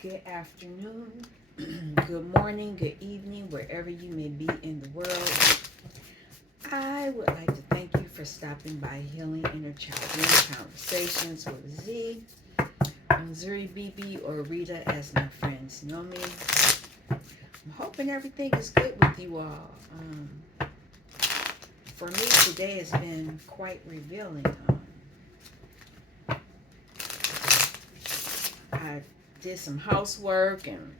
Good afternoon, good morning, good evening, wherever you may be in the world. I would like to thank you for stopping by Healing Inner Child Healing Conversations with Z. I'm Zuri BB, or Rita as my friends know me. I'm hoping everything is good with you all. For me, today has been quite revealing. I did some housework and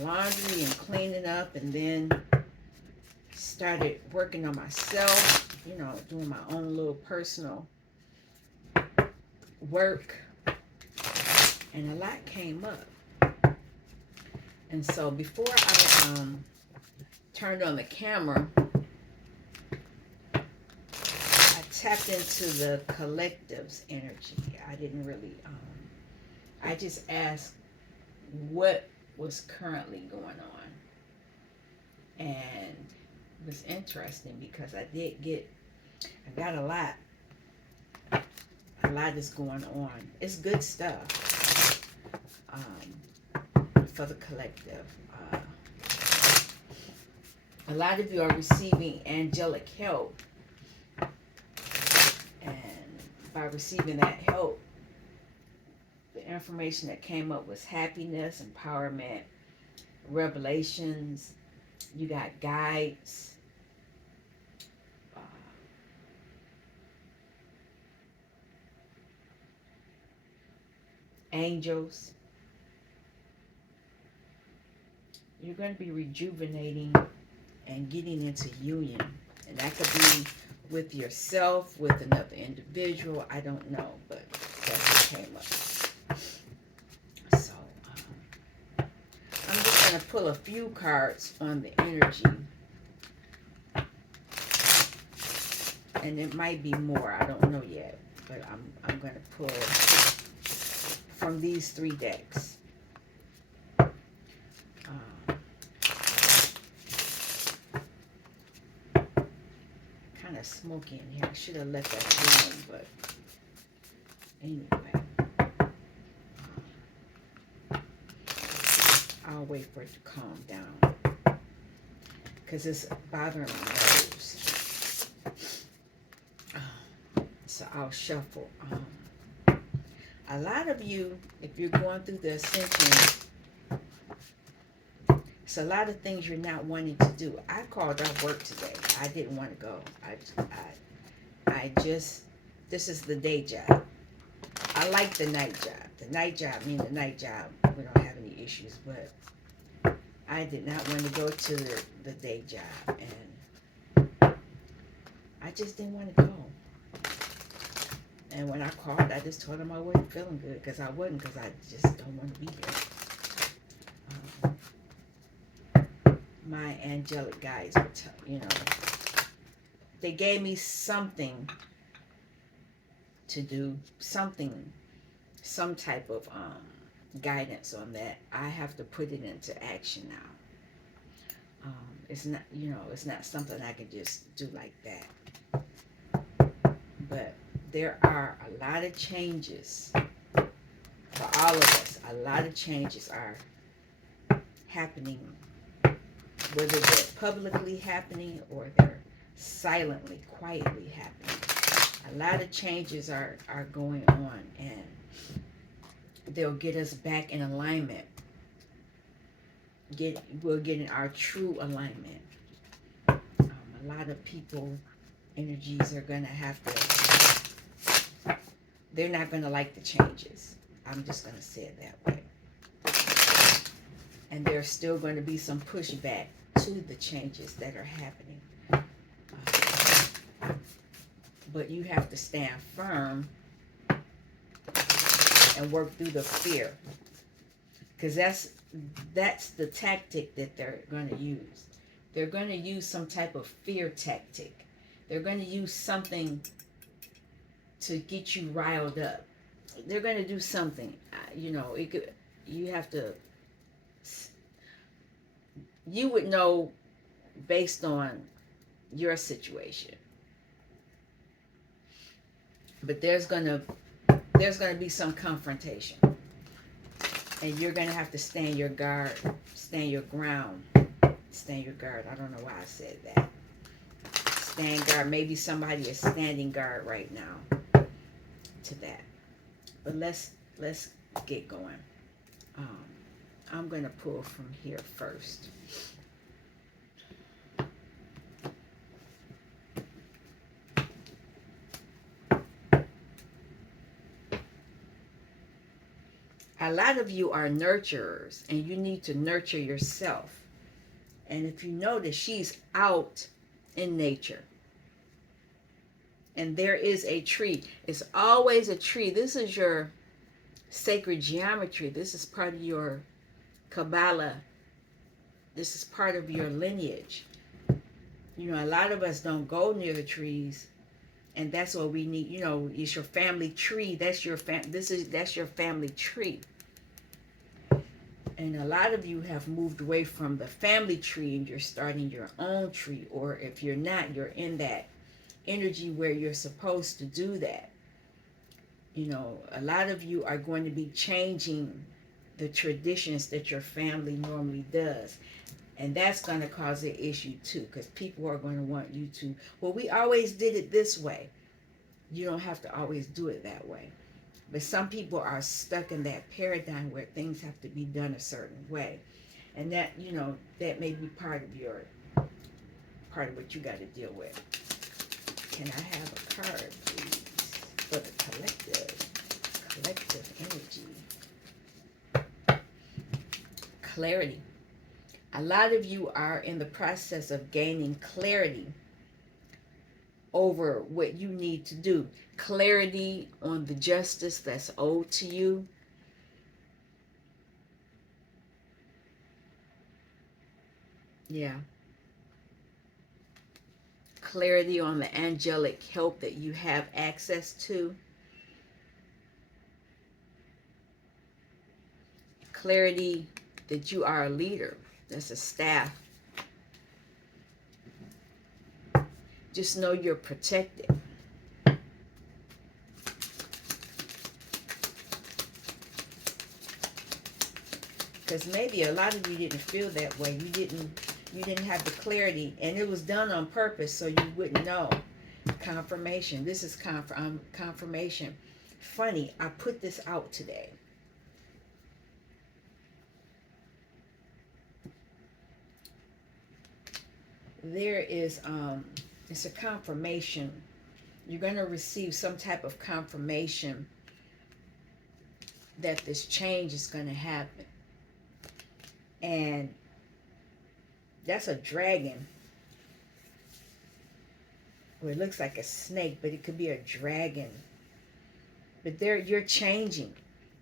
laundry and cleaning up, and then started working on myself, doing my own little personal work, and a lot came up. And so before I turned on the camera, I tapped into the collective's energy. I didn't really, I just asked what was currently going on. And it was interesting because I got a lot is going on. It's good stuff for the collective. A lot of you are receiving angelic help, and by receiving that help, the information that came up was happiness, empowerment, revelations. You got guides, angels. You're going to be rejuvenating and getting into union, and that could be with yourself, with another individual. I don't know, but that's what came up. So I'm just going to pull a few cards on the energy, and it might be more. I don't know yet, but I'm going to pull from these three decks. Kind of smoky in here. I should have left that alone, but anyway, I'll wait for it to calm down because it's bothering my nose. So I'll shuffle. A lot of you, if you're going through the ascension, it's a lot of things you're not wanting to do. I called off work today. I didn't want to go. This is the day job. I like the night job. The night job, the night job, we don't have any issues, but I did not want to go to the day job, and I just didn't want to go. And when I called, I just told them I wasn't feeling good, because I just don't want to be here. My angelic guides would they gave me something to do, some type of guidance on that. I have to put it into action now. It's not something I can just do like that. But there are a lot of changes for all of us. A lot of changes are happening, whether they're publicly happening or they're silently, quietly happening. A lot of changes are going on, and they'll get us back in alignment. We're getting our true alignment. A lot of people, energies are going to have to, they're not going to like the changes. I'm just going to say it that way. And there's still going to be some pushback to the changes that are happening. But you have to stand firm and work through the fear, because that's the tactic that they're going to use. They're going to use some type of fear tactic. They're going to use something to get you riled up. They're going to do something. You would know based on your situation. But there's gonna be some confrontation. And you're going to have to stand your guard, stand your ground, stand your guard. I don't know why I said that. Stand guard. Maybe somebody is standing guard right now to that. But let's get going. Um, I'm going to pull from here first. A lot of you are nurturers, and you need to nurture yourself. And if you notice, she's out in nature. And there is a tree. It's always a tree. This is your sacred geometry. This is part of your Kabbalah. This is part of your lineage. You know, a lot of us don't go near the trees, and that's what we need. You know, it's your family tree. That's your that's your family tree. And a lot of you have moved away from the family tree, and you're starting your own tree. Or if you're not, you're in that energy where you're supposed to do that. You know, a lot of you are going to be changing the traditions that your family normally does. And that's going to cause an issue too, because people are going to want you to, well, we always did it this way. You don't have to always do it that way. But some people are stuck in that paradigm where things have to be done a certain way. And that, you know, that may be part of what you got to deal with. Can I have a card, please, for the collective energy? Clarity. A lot of you are in the process of gaining clarity over what you need to do. Clarity on the justice that's owed to you. Yeah. Clarity on the angelic help that you have access to. Clarity that you are a leader. That's a staff. Just know you're protected. Because maybe a lot of you didn't feel that way. You didn't have the clarity, and it was done on purpose so you wouldn't know. Confirmation. This is confirmation. Funny, I put this out today. There is it's a confirmation. You're going to receive some type of confirmation that this change is going to happen. And that's a dragon. Well, it looks like a snake, but it could be a dragon. But you're changing.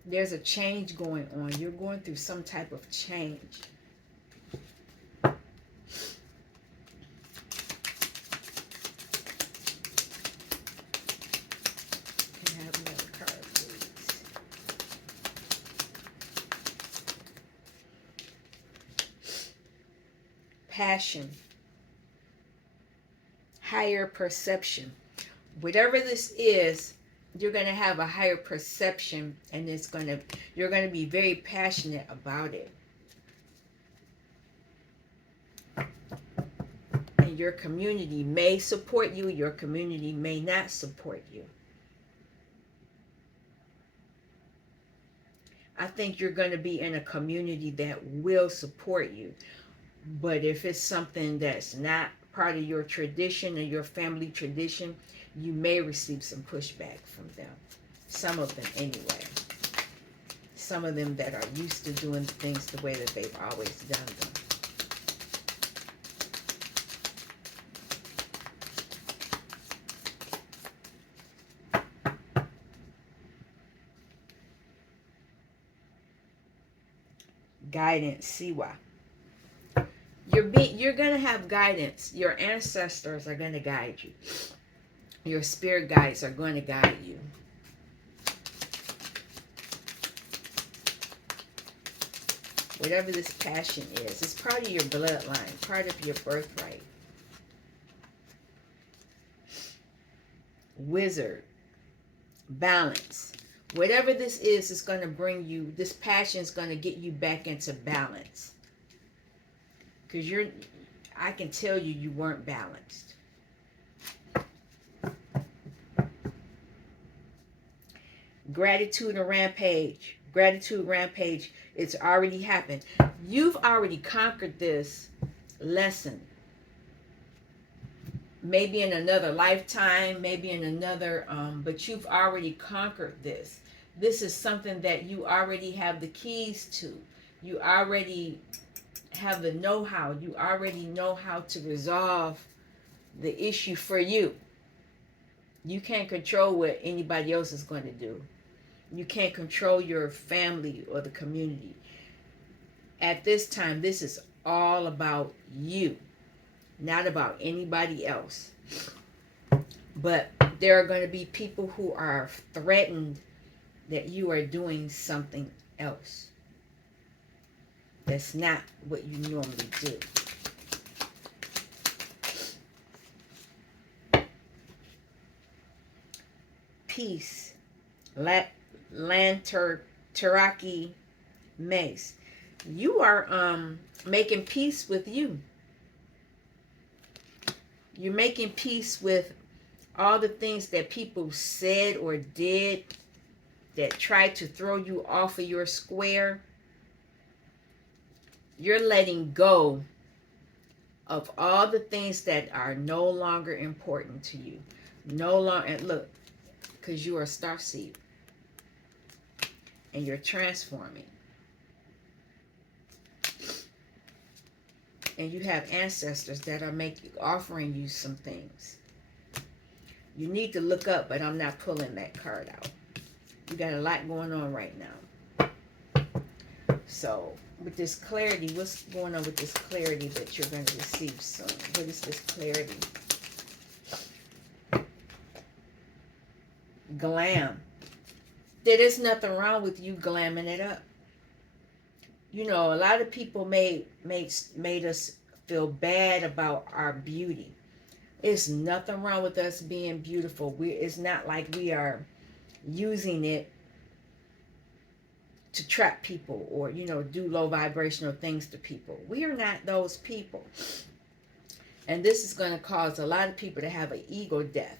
There's a change going on. You're going through some type of change. Can I have another card, please? Passion. Higher perception. Whatever this is, you're going to have a higher perception, and you're going to be very passionate about it. And your community may support you, your community may not support you. I think you're going to be in a community that will support you. But if it's something that's not part of your tradition or your family tradition, you may receive some pushback from them. Some of them anyway. Some of them that are used to doing things the way that they've always done them. Guidance, Siwa. You're going to have guidance. Your ancestors are going to guide you. Your spirit guides are going to guide you. Whatever this passion is, it's part of your bloodline, part of your birthright. Wizard, balance. Whatever this is going to bring you, this passion is going to get you back into balance. Because I can tell you, you weren't balanced. Gratitude and rampage. Gratitude rampage. It's already happened. You've already conquered this lesson. Maybe in another lifetime, maybe in another, but you've already conquered this. This is something that you already have the keys to. You already have the know-how. You already know how to resolve the issue for you. You can't control what anybody else is going to do. You can't control your family or the community. At this time, this is all about you, not about anybody else. But there are going to be people who are threatened that you are doing something else. That's not what you normally do. Peace. Lanteraki Mace. You are making peace with you. You're making peace with all the things that people said or did that tried to throw you off of your square. You're letting go of all the things that are no longer important to you. No longer, and look, because you are a starseed and you're transforming. And you have ancestors that are offering you some things. You need to look up, but I'm not pulling that card out. You got a lot going on right now. So with this clarity, what's going on with this clarity that you're going to receive soon? What is this clarity? Glam. There is nothing wrong with you glamming it up. You know, a lot of people made us feel bad about our beauty. It's nothing wrong with us being beautiful. It's not like we are using it to trap people or, do low vibrational things to people. We are not those people. And this is going to cause a lot of people to have an ego death.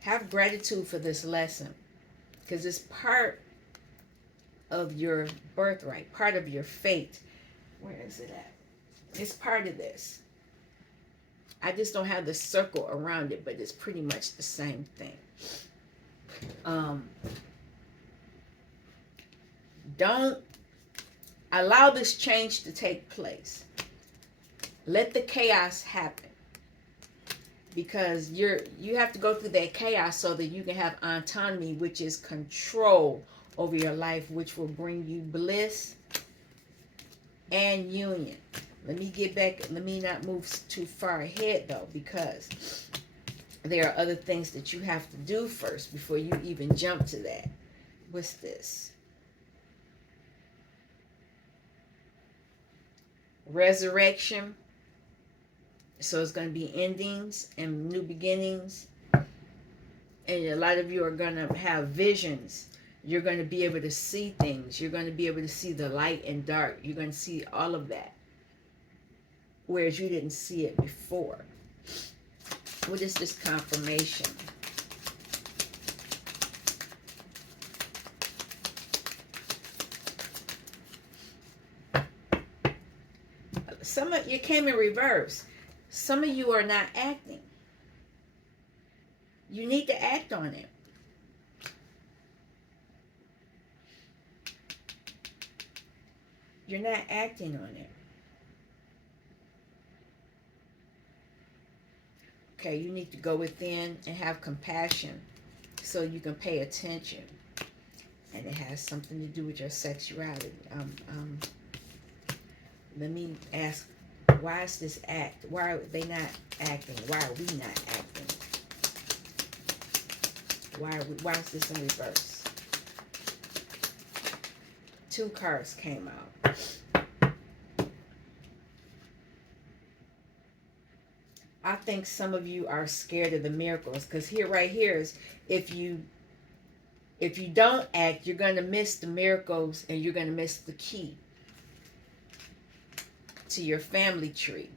Have gratitude for this lesson, because it's part of your birthright, part of your fate. Where is it at? It's part of this. I just don't have the circle around it, but it's pretty much the same thing. Don't allow this change to take place. Let the chaos happen. Because you have to go through that chaos so that you can have autonomy, which is control over your life, which will bring you bliss and union. Let me get back. Let me not move too far ahead, though, because there are other things that you have to do first before you even jump to that. What's this? Resurrection. So it's going to be endings and new beginnings. And a lot of you are going to have visions. You're going to be able to see things. You're going to be able to see the light and dark. You're going to see all of that. Whereas you didn't see it before. What is this confirmation? Some of you came in reverse. Some of you are not acting. You need to act on it. You're not acting on it. Okay, you need to go within and have compassion so you can pay attention. And it has something to do with your sexuality. Let me ask, why is this act? Why are they not acting? Why are we not acting? Why is this in reverse? 2 cards came out. I think some of you are scared of the miracles, because right here is if If you don't act, you're going to miss the miracles and you're going to miss the key to your family tree.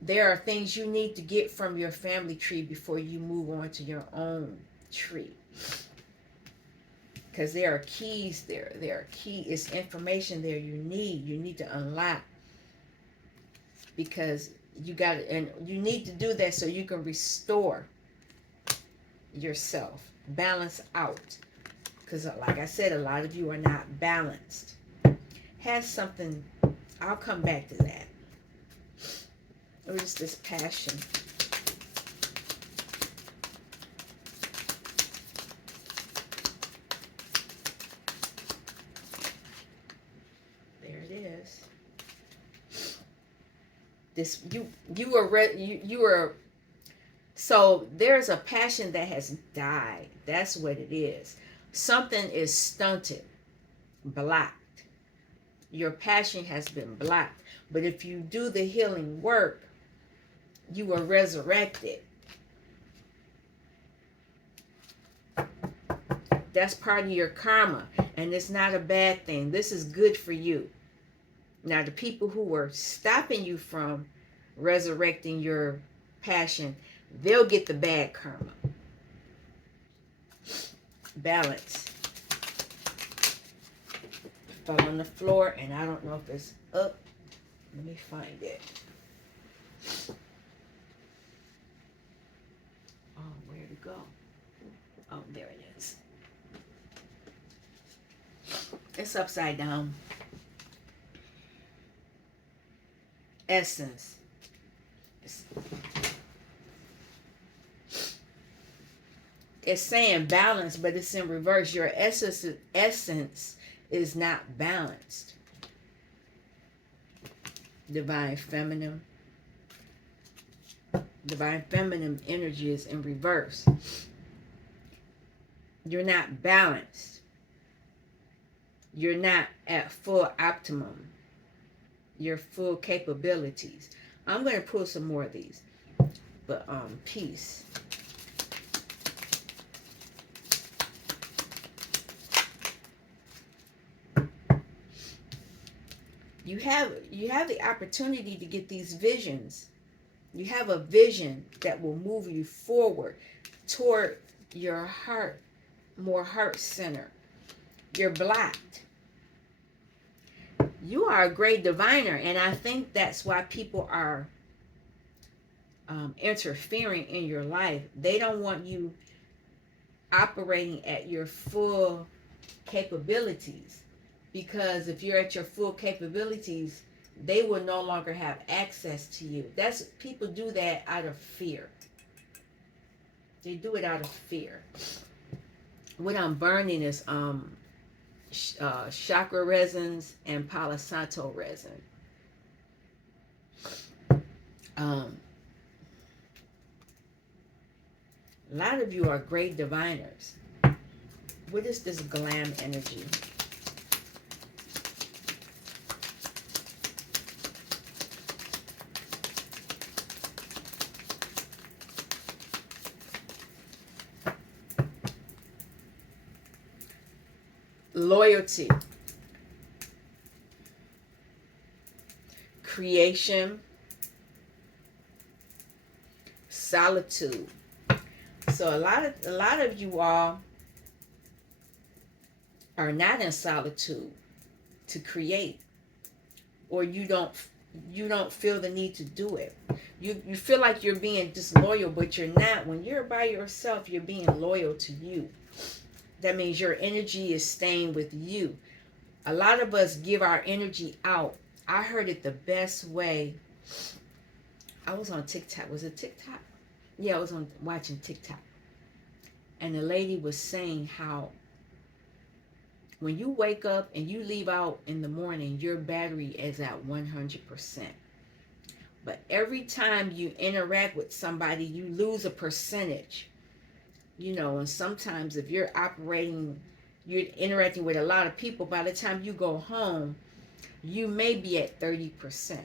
There are things you need to get from your family tree before you move on to your own tree. Because there are keys there. There are it's information there you need to unlock. Because you got and you need to do that so you can restore yourself, balance out. Because like I said, a lot of you are not balanced. Has something, I'll come back to that. Or just this passion. There it is. This you were so there's a passion that has died. That's what it is. Something is stunted, blocked. Your passion has been blocked. But if you do the healing work, you are resurrected. That's part of your karma, and it's not a bad thing. This is good for you. Now, the people who were stopping you from resurrecting your passion, they'll get the bad karma. Balance. Fell on the floor, and I don't know if it's up. Let me find it. Oh, where to go? Oh, there it is. It's upside down. Essence. It's saying balance, but it's in reverse. Your essence is not balanced. Divine feminine. Divine feminine energy is in reverse. You're not balanced. You're not at full optimum. Your full capabilities. I'm going to pull some more of these. But peace. You have the opportunity to get these visions. You have a vision that will move you forward toward your heart, more heart center. You're blocked. You are a great diviner, and I think that's why people are interfering in your life. They don't want you operating at your full capabilities, because if you're at your full capabilities, they will no longer have access to you. That's people do that out of fear. They do it out of fear. What I'm burning is chakra resins and Palo Santo resin. A lot of you are great diviners. What is this glam energy? Loyalty, creation, solitude. So a lot of you all are not in solitude to create, or you don't feel the need to do it. You feel like you're being disloyal, but you're not. When you're by yourself, you're being loyal to you. That means your energy is staying with you. A lot of us give our energy out. I heard it the best way. I was on TikTok. Was it TikTok? Yeah, I was watching TikTok. And the lady was saying how when you wake up and you leave out in the morning, your battery is at 100%. But every time you interact with somebody, you lose a percentage. You know, and sometimes if you're interacting with a lot of people, by the time you go home, you may be at 30%.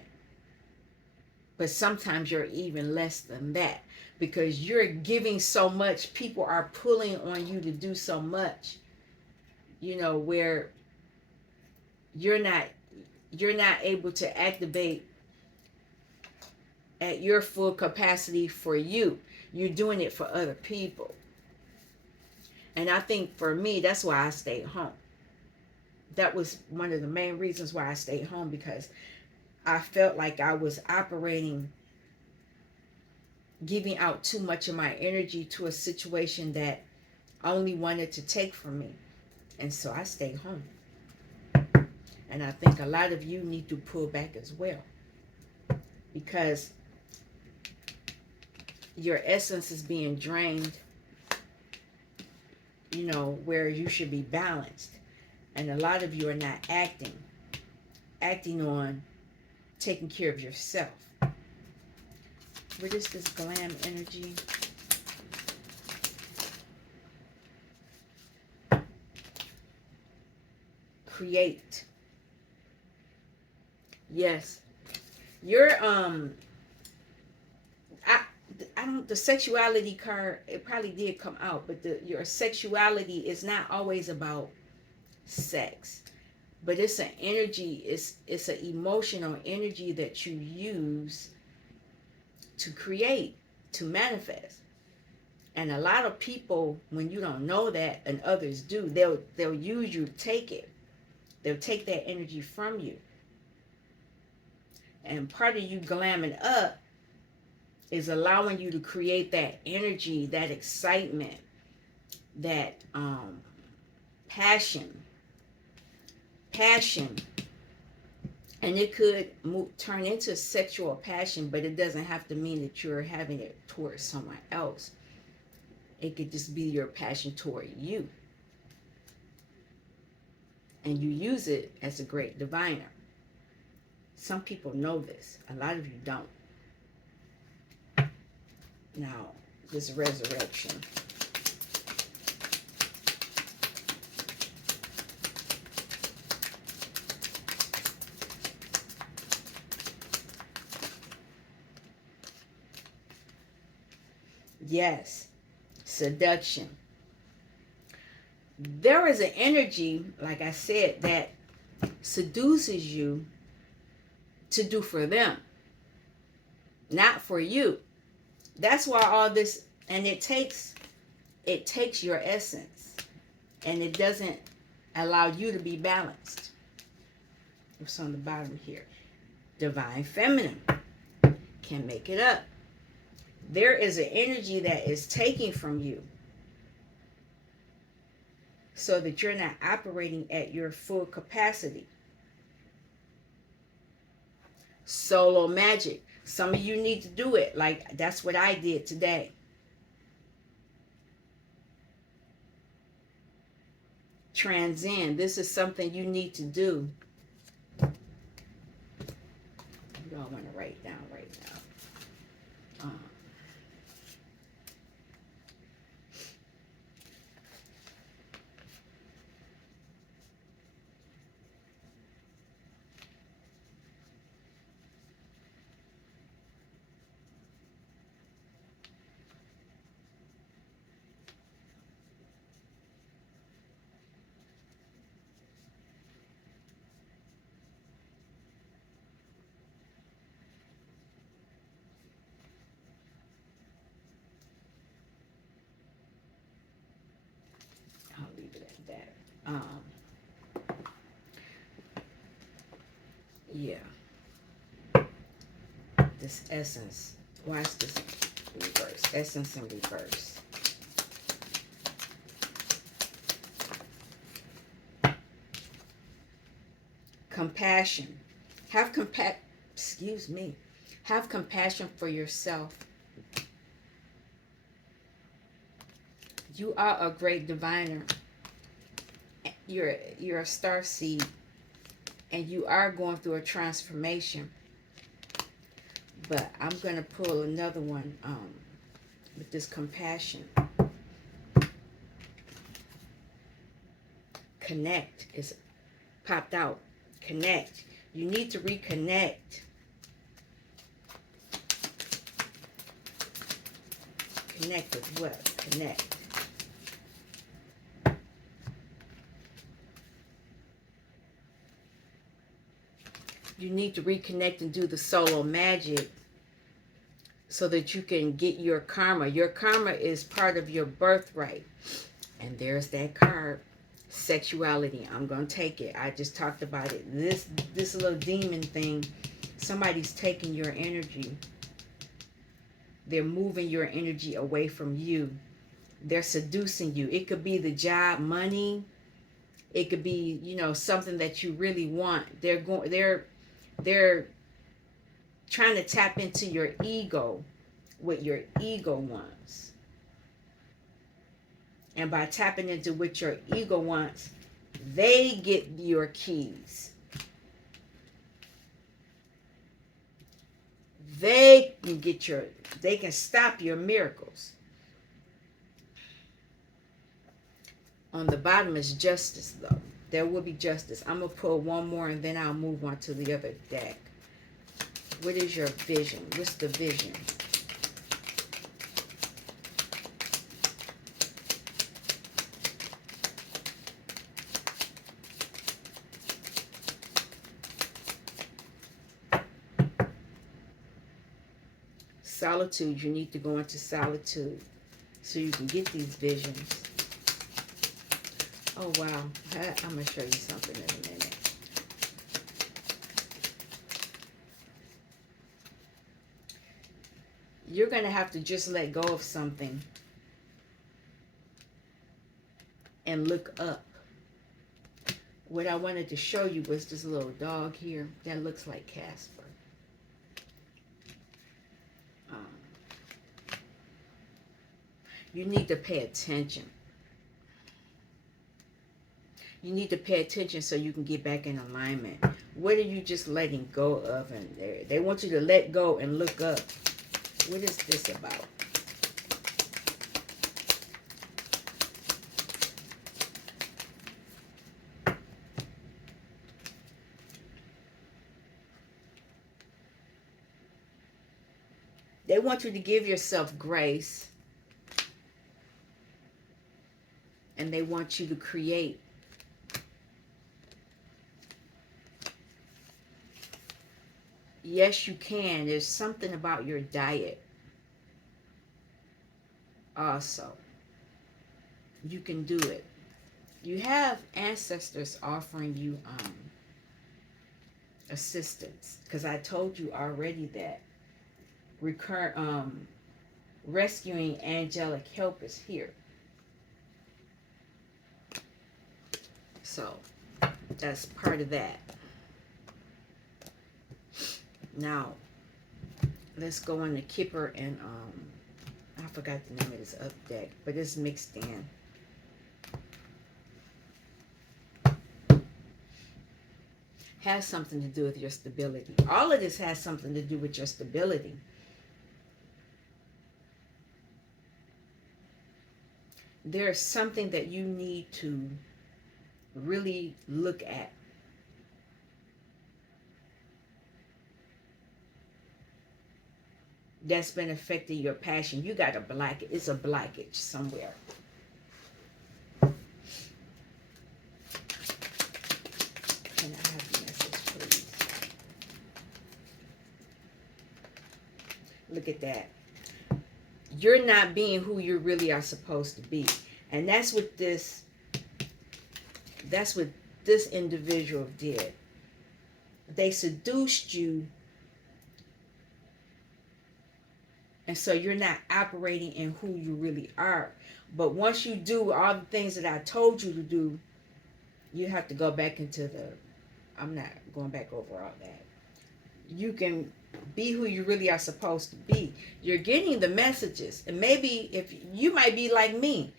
But sometimes you're even less than that, because you're giving so much, people are pulling on you to do so much. you know, where you're not able to activate at your full capacity for you. You're doing it for other people. And I think for me, that's why I stayed home. That was one of the main reasons why I stayed home, because I felt like I was operating, giving out too much of my energy to a situation that I only wanted to take from me. And so I stayed home. And I think a lot of you need to pull back as well, because your essence is being drained, you know, where you should be balanced. And a lot of you are not acting on taking care of yourself. What is this glam energy? Create. Yes. Your I don't, the sexuality card, it probably did come out, but your sexuality is not always about sex, but it's an energy, it's an emotional energy that you use to create, to manifest. And a lot of people, when you don't know that and others do, they'll use you to take it. They'll take that energy from you. And part of you glamming up is allowing you to create that energy, that excitement, that passion. And it could turn into sexual passion, but it doesn't have to mean that you're having it towards someone else. It could just be your passion toward you. And you use it as a great diviner. Some people know this. A lot of you don't. Now, this resurrection. Yes, seduction. There is an energy, like I said, that seduces you to do for them, not for you. That's why all this, and it takes your essence, and it doesn't allow you to be balanced. What's on the bottom here? Divine feminine can make it up. There is an energy that is taking from you so that you're not operating at your full capacity. Solo magic. Some of you need to do it. Like, that's what I did today. Transcend. This is something you need to do. You don't want to write down right now. I'll leave it at that. Yeah. This essence. Why is this reverse? Essence in reverse. Compassion. Have compassion for yourself. You are a great diviner. You're a star seed, and you are going through a transformation. But I'm going to pull another one with this compassion. Connect is popped out. Connect. You need to reconnect. Connect with what? Connect. You need to reconnect and do the solo magic so that you can get your karma. Your karma is part of your birthright. And there's that card. Sexuality. I'm going to take it. I just talked about it. This little demon thing, somebody's taking your energy. They're moving your energy away from you. They're seducing you. It could be the job, money. It could be, you know, something that you really want. They're trying to tap into your ego, what your ego wants. And by tapping into what your ego wants, they get your keys. They can stop your miracles. On the bottom is justice, though. There will be justice. I'm going to pull one more and then I'll move on to the other deck. What is your vision? What's the vision? Solitude. You need to go into solitude so you can get these visions. Oh, wow. I'm going to show you something in a minute. You're going to have to just let go of something and look up. What I wanted to show you was this little dog here that looks like Casper. You need to pay attention. You need to pay attention so you can get back in alignment. What are you just letting go of? And they want you to let go and look up. What is this about? They want you to give yourself grace. And they want you to create. Yes, you can. There's something about your diet also. You can do it. You have ancestors offering you assistance. Because I told you already that rescuing angelic help is here. So, that's part of that. Now, let's go on to Kipper and, I forgot the name of this up deck, but it's mixed in. Has something to do with your stability. All of this has something to do with your stability. There's something that you need to really look at. That's been affecting your passion. You got a blockage. It's a blockage somewhere. Can I have the message, please? Look at that. You're not being who you really are supposed to be. And that's what this individual did. They seduced you. And so you're not operating in who you really are. But once you do all the things that I told you to do, you have to go back into I'm not going back over all that. You can be who you really are supposed to be. You're getting the messages. And maybe if you might be like me,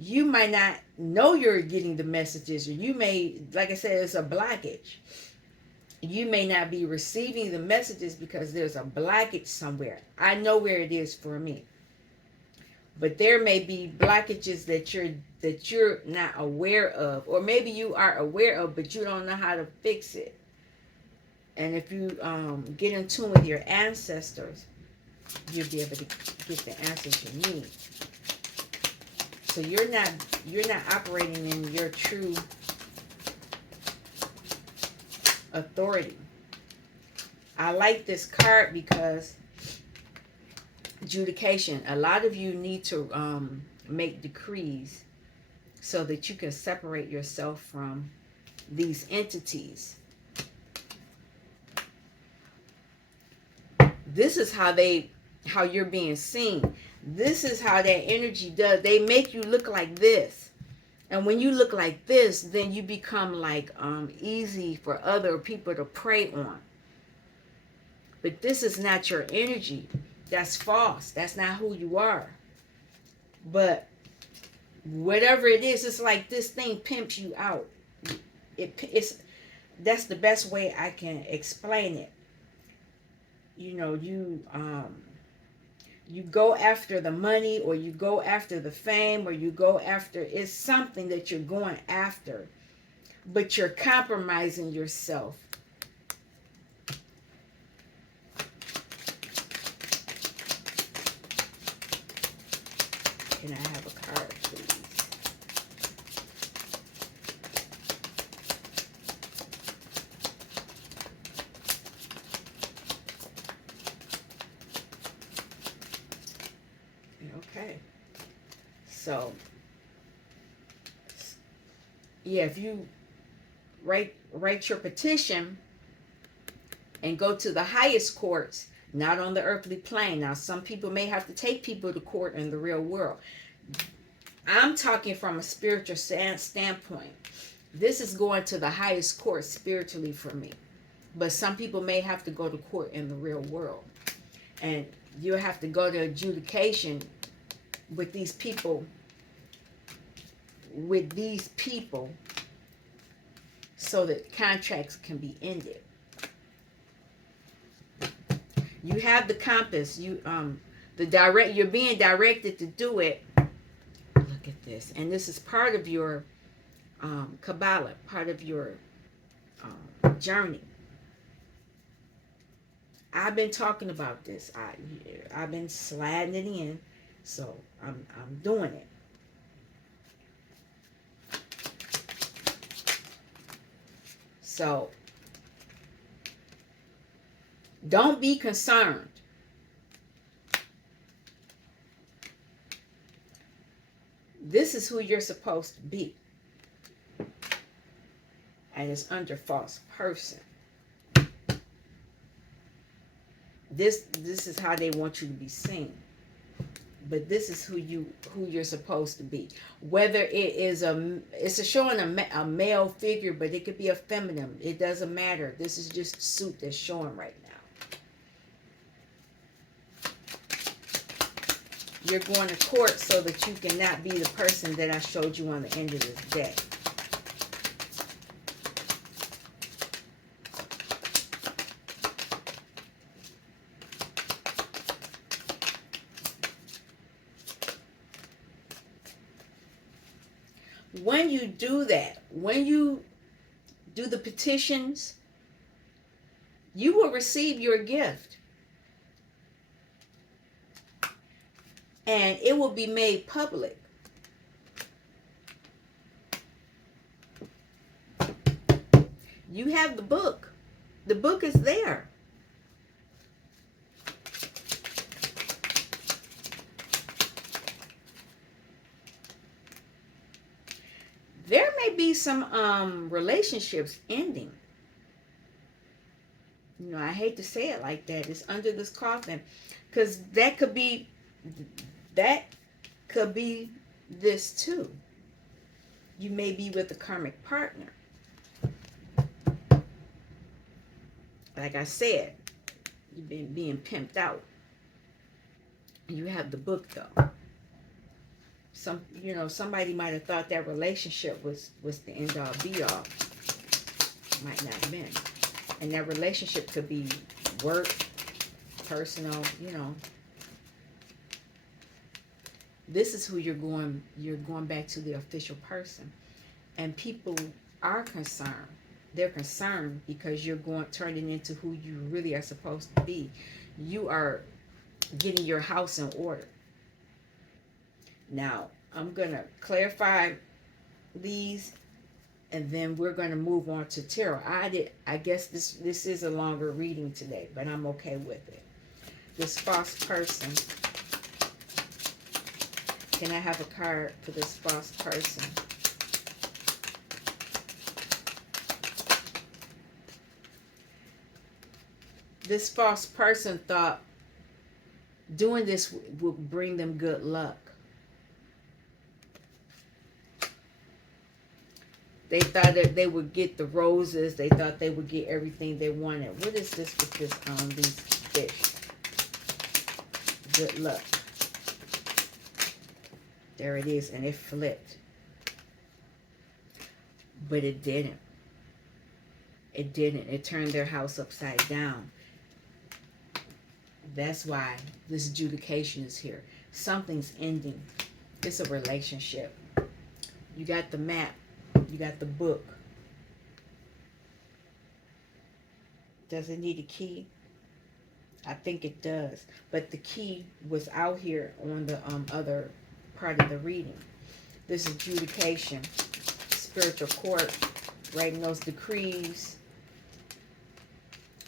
you might not know you're getting the messages, or you may, like I said, it's a blockage. You may not be receiving the messages because there's a blockage somewhere. I know where it is for me. But there may be blockages that you're not aware of, or maybe you are aware of, but you don't know how to fix it. And if you get in tune with your ancestors, you'll be able to get the answers you need. So you're not operating in your true authority. I like this card because adjudication. A lot of you need to make decrees so that you can separate yourself from these entities. This is how you're being seen. This is how that energy does. They make you look like this. And when you look like this, then you become like easy for other people to prey on. But this is not your energy. That's false. That's not who you are. But whatever it is, it's like this thing pimps you out. It's that's the best way I can explain it. You know, you go after the money, or you go after the fame, or you go after, it's something that you're going after, but you're compromising yourself. Can I have a card, please? Okay. So, yeah, if you write your petition and go to the highest courts, not on the earthly plane. Now, some people may have to take people to court in the real world. I'm talking from a spiritual standpoint. This is going to the highest court spiritually for me. But some people may have to go to court in the real world. And you'll have to go to adjudication with these people. So that contracts can be ended. You have the compass. You're being directed to do it. Look at this. And this is part of your Kabbalah, part of your journey. I've been talking about this. I've been sliding it in, so I'm doing it. So don't be concerned. This is who you're supposed to be. And it's under false person. This is how they want you to be seen. But this is who you're supposed to be. Whether it is it's showing a male figure, but it could be a feminine. It doesn't matter. This is just a suit that's showing right now. You're going to court so that you cannot be the person that I showed you on the end of this deck. When you do that, when you do the petitions, you will receive your gift. And it will be made public. You have the book. The book is there. There may be some relationships ending. You know, I hate to say it like that. It's under this coffin. Because that could be this too. You may be with a karmic partner. Like I said, you've been being pimped out. You have the book though. Somebody might have thought that relationship was the end all be all. Might not have been. And that relationship could be work, personal, This is who you're going back to, the official person. And people are concerned. They're concerned because you're turning into who you really are supposed to be. You are getting your house in order. Now, I'm going to clarify these and then we're going to move on to tarot. I guess this is a longer reading today, but I'm okay with it. This false person. Can I have a card for this false person? This false person thought doing this would bring them good luck. They thought that they would get the roses. They thought they would get everything they wanted. What is this with this these fish? Good luck. There it is, and it flipped. But it didn't. It didn't. It turned their house upside down. That's why this adjudication is here. Something's ending. It's a relationship. You got the map. You got the book. Does it need a key? I think it does. But the key was out here on the other part of the reading. This adjudication, spiritual court, writing those decrees.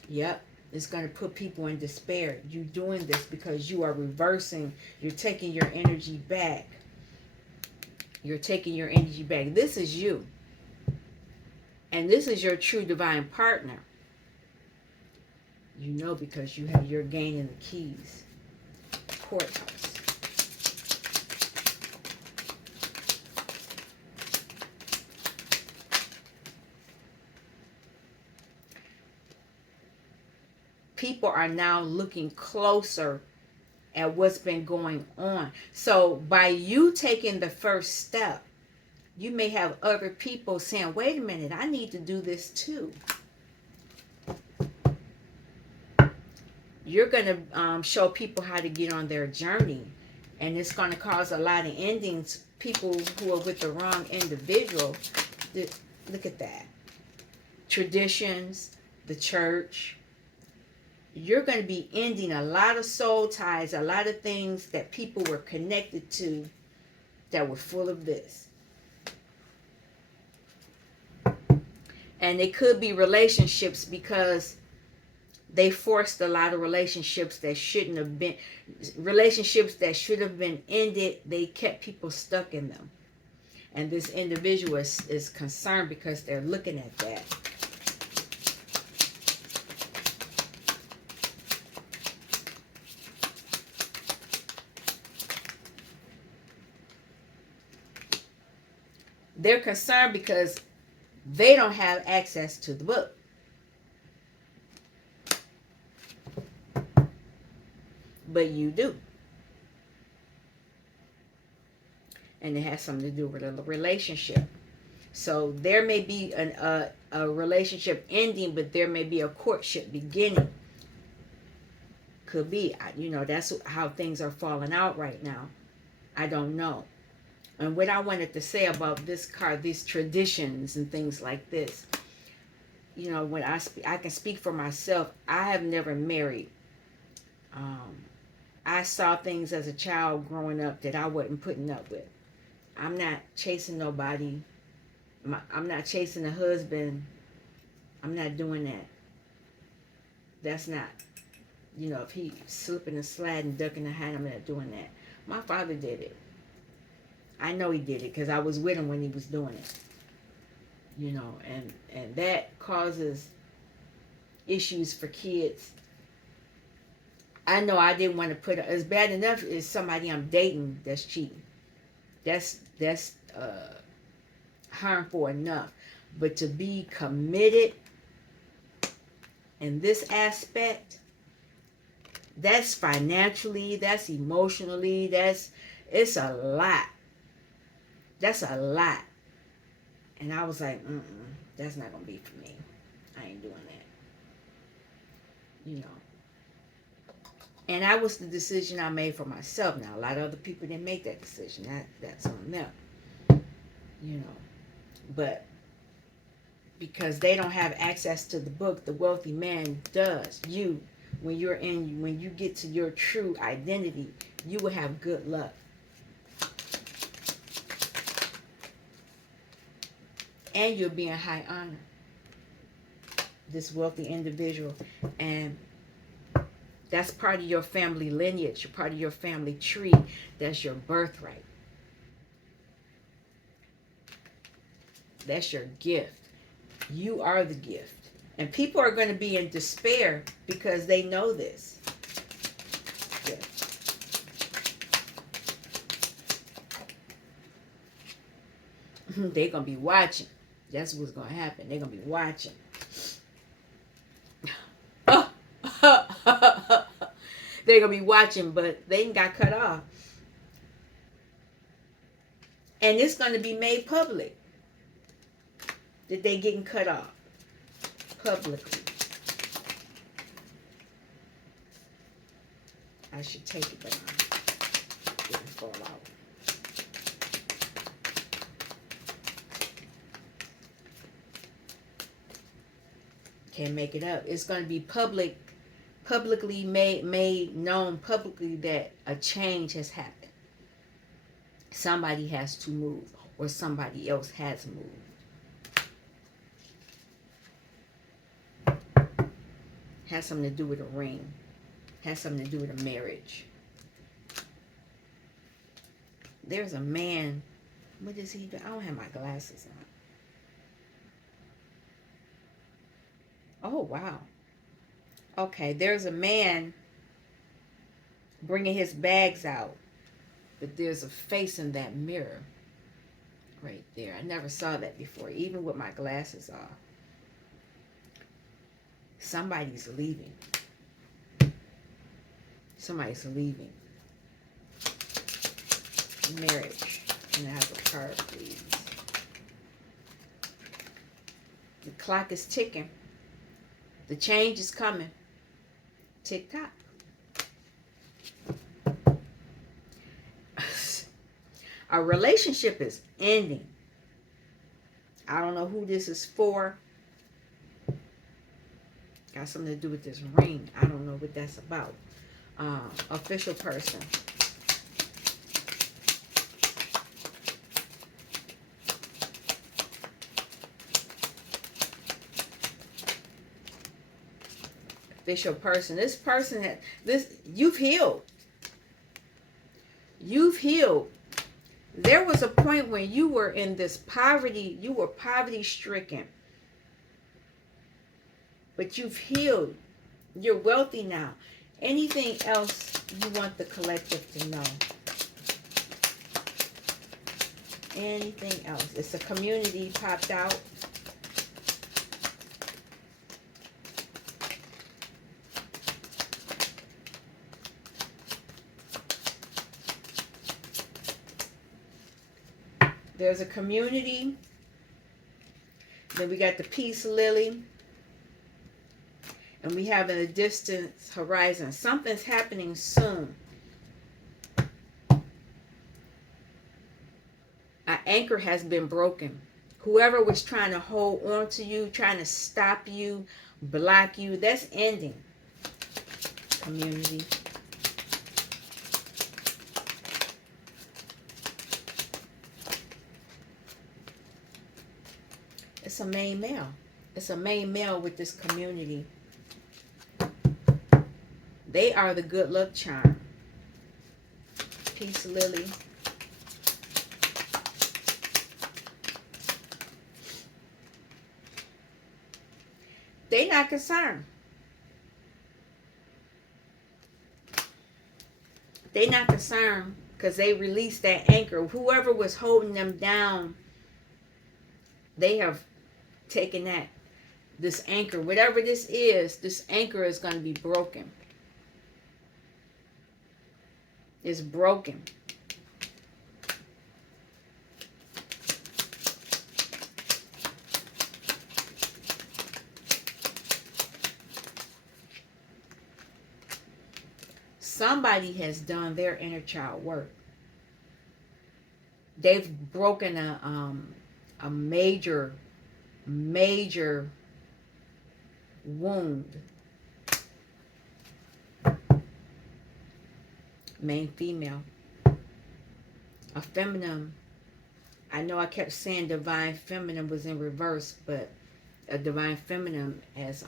Yep. It's going to put people in despair. You're doing this because you are reversing. You're taking your energy back. You're taking your energy back. This is you. And this is your true divine partner. You know, because you're gaining the keys. Courthouse. People are now looking closer at what's been going on. So by you taking the first step, you may have other people saying, wait a minute, I need to do this too. You're going to show people how to get on their journey. And it's going to cause a lot of endings. People who are with the wrong individual. Look at that. Traditions, the church. You're going to be ending a lot of soul ties, a lot of things that people were connected to that were full of this. And it could be relationships because they forced a lot of relationships that shouldn't have been, relationships that should have been ended. They kept people stuck in them. And this individual is concerned because they're looking at that. They're concerned because they don't have access to the book. But you do. And it has something to do with a relationship. So there may be a relationship ending, but there may be a courtship beginning. Could be. You know, that's how things are falling out right now. I don't know. And what I wanted to say about this card, these traditions and things like this, you know, when I can speak for myself. I have never married. I saw things as a child growing up that I wasn't putting up with. I'm not chasing nobody. I'm not chasing a husband. I'm not doing that. That's not, you know, if he slipping and sliding, ducking and hiding, I'm not doing that. My father did it. I know he did it because I was with him when he was doing it. You know, and that causes issues for kids. I know I didn't want to put it's bad enough as somebody I'm dating that's cheating. That's harmful enough. But to be committed in this aspect, that's financially, that's emotionally, it's a lot. That's a lot. And I was like, that's not going to be for me. I ain't doing that. You know. And that was the decision I made for myself. Now, a lot of other people didn't make that decision. That's on them. You know. But because they don't have access to the book, the wealthy man does. You, when you get to your true identity, you will have good luck. and you'll be in high honor. This wealthy individual. And that's part of your family lineage, part of your family tree. That's your birthright. That's your gift. You are the gift. And people are going to be in despair because they know this. Yeah. They're going to be watching. That's what's going to happen. They're going to be watching. They're going to be watching, but they ain't got cut off. And it's going to be made public that they getting cut off publicly. I should take it, but it didn't fall out. Can't make it up. It's going to be publicly made known publicly that a change has happened. Somebody has to move, or somebody else has moved. Has something to do with a ring. Has something to do with a marriage. There's a man. What is he doing? I don't have my glasses on. Oh, wow. Okay, there's a man bringing his bags out. But there's a face in that mirror. Right there. I never saw that before, even with my glasses off. Somebody's leaving. Somebody's leaving. Marriage. Can I have a card, please? The clock is ticking. The change is coming. Tick tock. A relationship is ending. I don't know who this is for. Got something to do with this ring. I don't know what that's about. Official person. Official person. This person you've healed. You've healed. There was a point when you were in this poverty, you were poverty stricken. But you've healed. You're wealthy now. Anything else you want the collective to know? Anything else? It's a community popped out. There's a community. Then we got the peace lily. And we have in a distance horizon. Something's happening soon. An anchor has been broken. Whoever was trying to hold on to you, trying to stop you, block you, that's ending. Community. It's a main male. It's a main male with this community. They are the good luck charm. Peace lily. They not concerned. They not concerned because they released that anchor. Whoever was holding them down, they have taken this anchor. Whatever this anchor is going to be broken. It's broken. Somebody has done their inner child work. They've broken a major wound. Main female. A feminine I know I kept saying divine feminine was in reverse, but a divine feminine has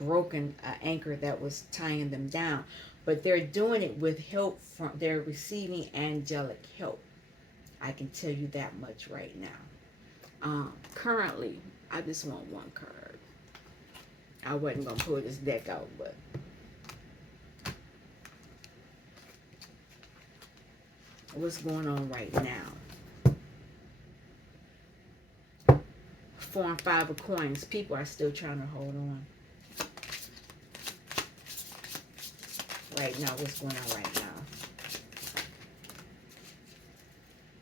broken an anchor that was tying them down. But they're doing it with help from, they're receiving angelic help. I can tell you that much right now. Currently, I just want one card. I wasn't going to pull this deck out, but what's going on right now? 4 and 5 of coins. People are still trying to hold on. Right now, what's going on right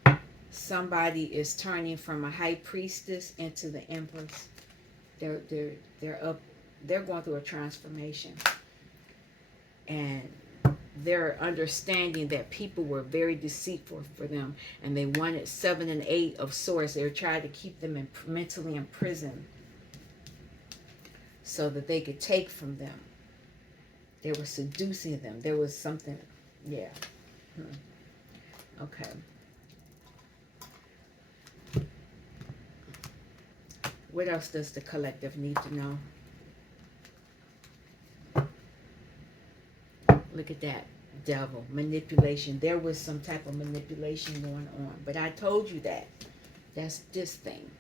now? Somebody is turning from a high priestess into the empress. They're up. They're going through a transformation, and they're understanding that people were very deceitful for them, and they wanted 7 and 8 of swords. They were trying to keep them mentally imprisoned so that they could take from them. They were seducing them. There was something, yeah. Okay. What else does the collective need to know? Look at that. Devil. Manipulation. There was some type of manipulation going on. But I told you that. That's this thing.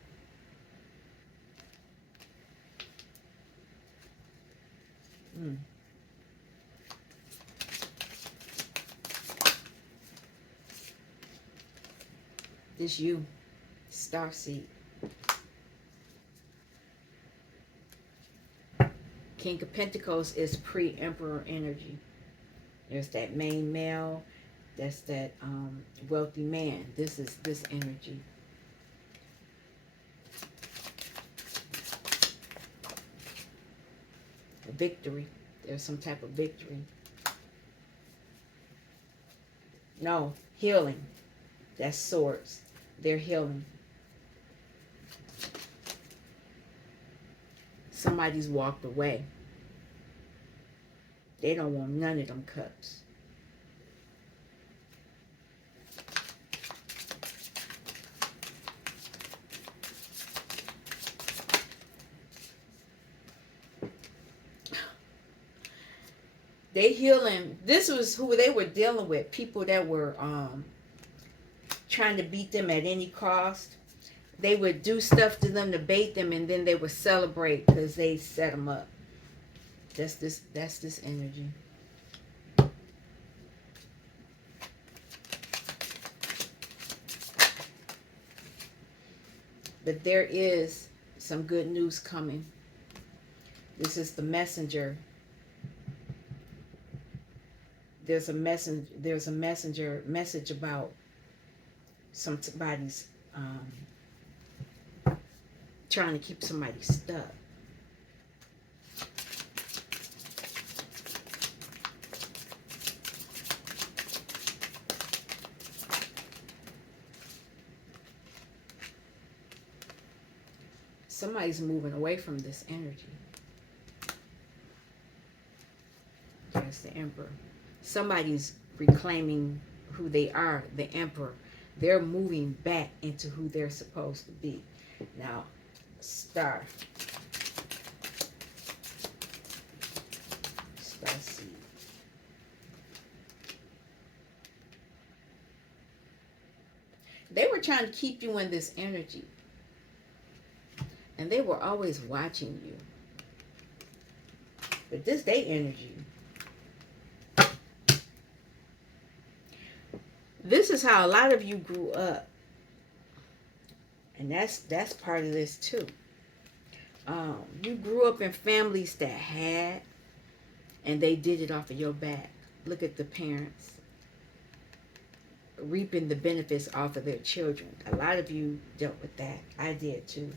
This you. Starseed. King of Pentacles is pre-emperor energy. There's that main male. That's that wealthy man. This is this energy. Victory. There's some type of victory. No, healing. That's swords. They're healing. Somebody's walked away. They don't want none of them cups. They healing. This was who they were dealing with. People that were trying to beat them at any cost. They would do stuff to them to bait them, and then they would celebrate because they set them up. That's this energy. But there is some good news coming. This is the messenger. There's a message about somebody's trying to keep somebody stuck. Somebody's moving away from this energy. There's the Emperor. Somebody's reclaiming who they are, the Emperor. They're moving back into who they're supposed to be. Now, Star seed. They were trying to keep you in this energy. And they were always watching you. But this day energy. This is how a lot of you grew up. And that's part of this too. You grew up in families that had, and they did it off of your back. Look at the parents reaping the benefits off of their children. A lot of you dealt with that. I did too.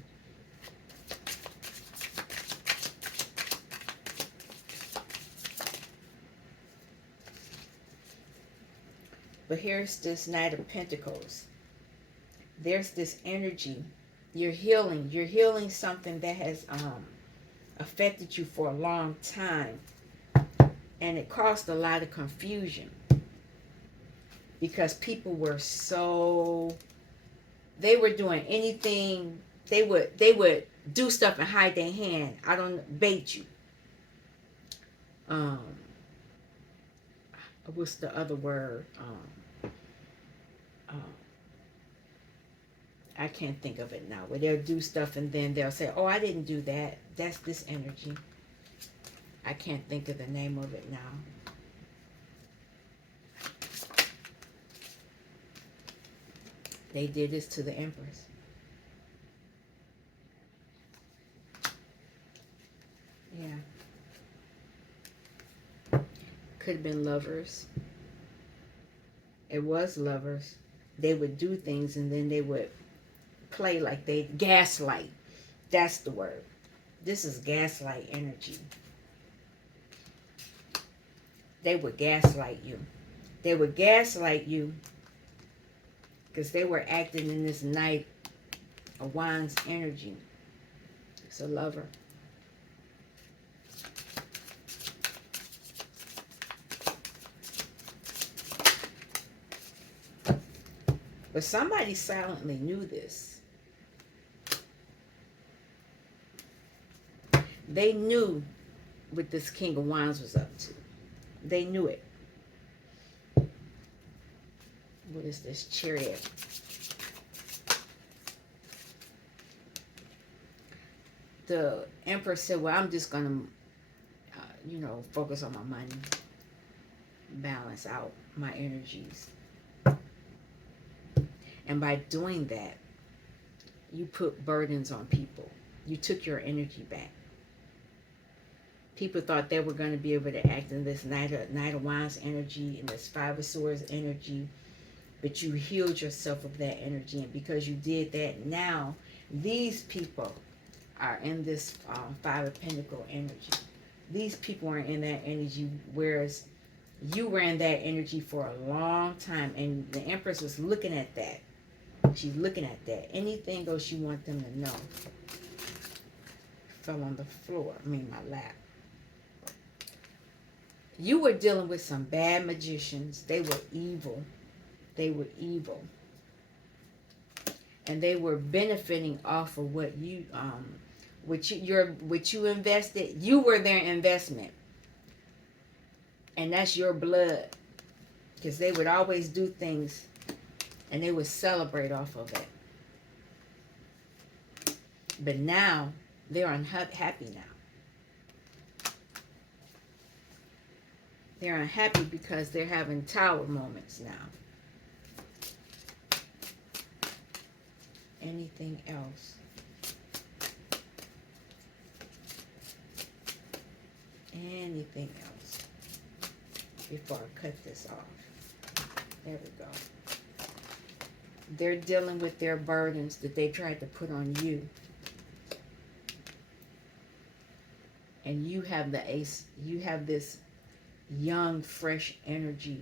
But here's this Knight of Pentacles. There's this energy. You're healing. You're healing something that has affected you for a long time. And it caused a lot of confusion. Because people were so They were doing anything. They would do stuff and hide their hand. I don't bait you. Um, what's the other word? Um, I can't think of it now. Where they'll do stuff and then they'll say, "Oh, I didn't do that. That's this energy." I can't think of the name of it now. They did this to the Empress. Yeah. Could have been lovers. It was lovers. They would do things and then they would play like they gaslight. That's the word. This is gaslight energy. They would gaslight you. They would gaslight you because they were acting in this Knight of Wands energy. It's a lover. But somebody silently knew this. They knew what this King of Wands was up to. They knew it. What is this Chariot? The Emperor said, well, I'm just going to, focus on my money. Balance out my energies. And by doing that, you put burdens on people. You took your energy back. People thought they were going to be able to act in this Knight of Wands energy and this Five of Swords energy, but you healed yourself of that energy. And because you did that, now these people are in this Five of Pentacles energy. These people are in that energy, whereas you were in that energy for a long time. And the Empress is looking at that. She's looking at that. Anything else you want them to know? Fell on the floor. My lap. You were dealing with some bad magicians. They were evil. They were evil. And they were benefiting off of what you invested. You were their investment. And that's your blood. Because they would always do things and they would celebrate off of it. But now they're unhappy now. They're unhappy because they're having tower moments now. Anything else? Anything else? Before I cut this off. There we go. They're dealing with their burdens that they tried to put on you. And you have the ace. You have this young, fresh energy,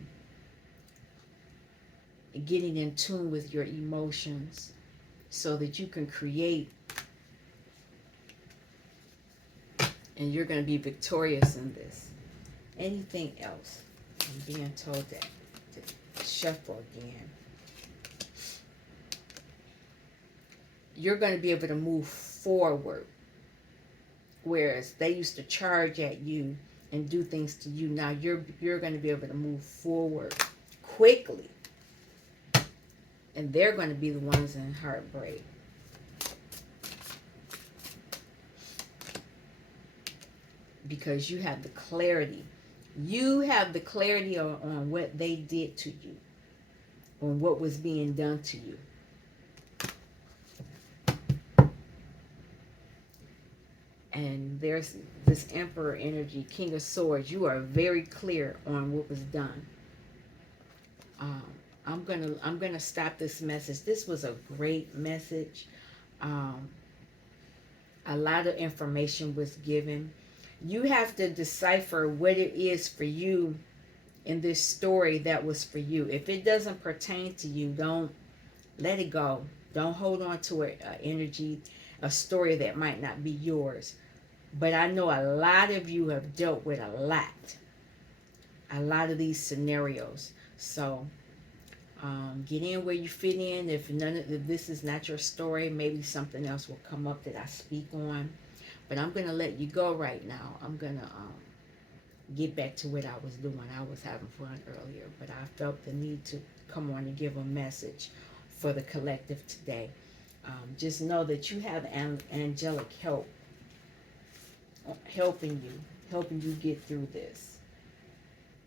getting in tune with your emotions so that you can create, and you're going to be victorious in this. Anything else? I'm being told that to shuffle again. You're going to be able to move forward, whereas they used to charge at you and do things to you. Now you're going to be able to move forward quickly. And they're going to be the ones in heartbreak. Because you have the clarity. You have the clarity on what they did to you. On what was being done to you. And there's this Emperor energy, King of Swords. You are very clear on what was done. I'm gonna stop this message. This was a great message. A lot of information was given. You have to decipher what it is for you in this story that was for you. If it doesn't pertain to you, don't let it go. Don't hold on to an energy, a story that might not be yours. But I know a lot of you have dealt with a lot of these scenarios. So Get in where you fit in. If this is not your story, maybe something else will come up that I speak on. But I'm gonna let you go right now. I'm gonna get back to what I was doing. I was having fun earlier, but I felt the need to come on and give a message for the collective today. Just know that you have angelic help helping you get through this.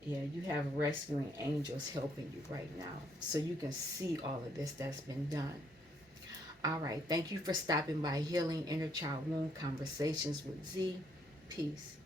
Yeah, you have rescuing angels helping you right now, so you can see all of this that's been done. All right, thank you for stopping by Healing Inner Child Wound Conversations with Z. Peace.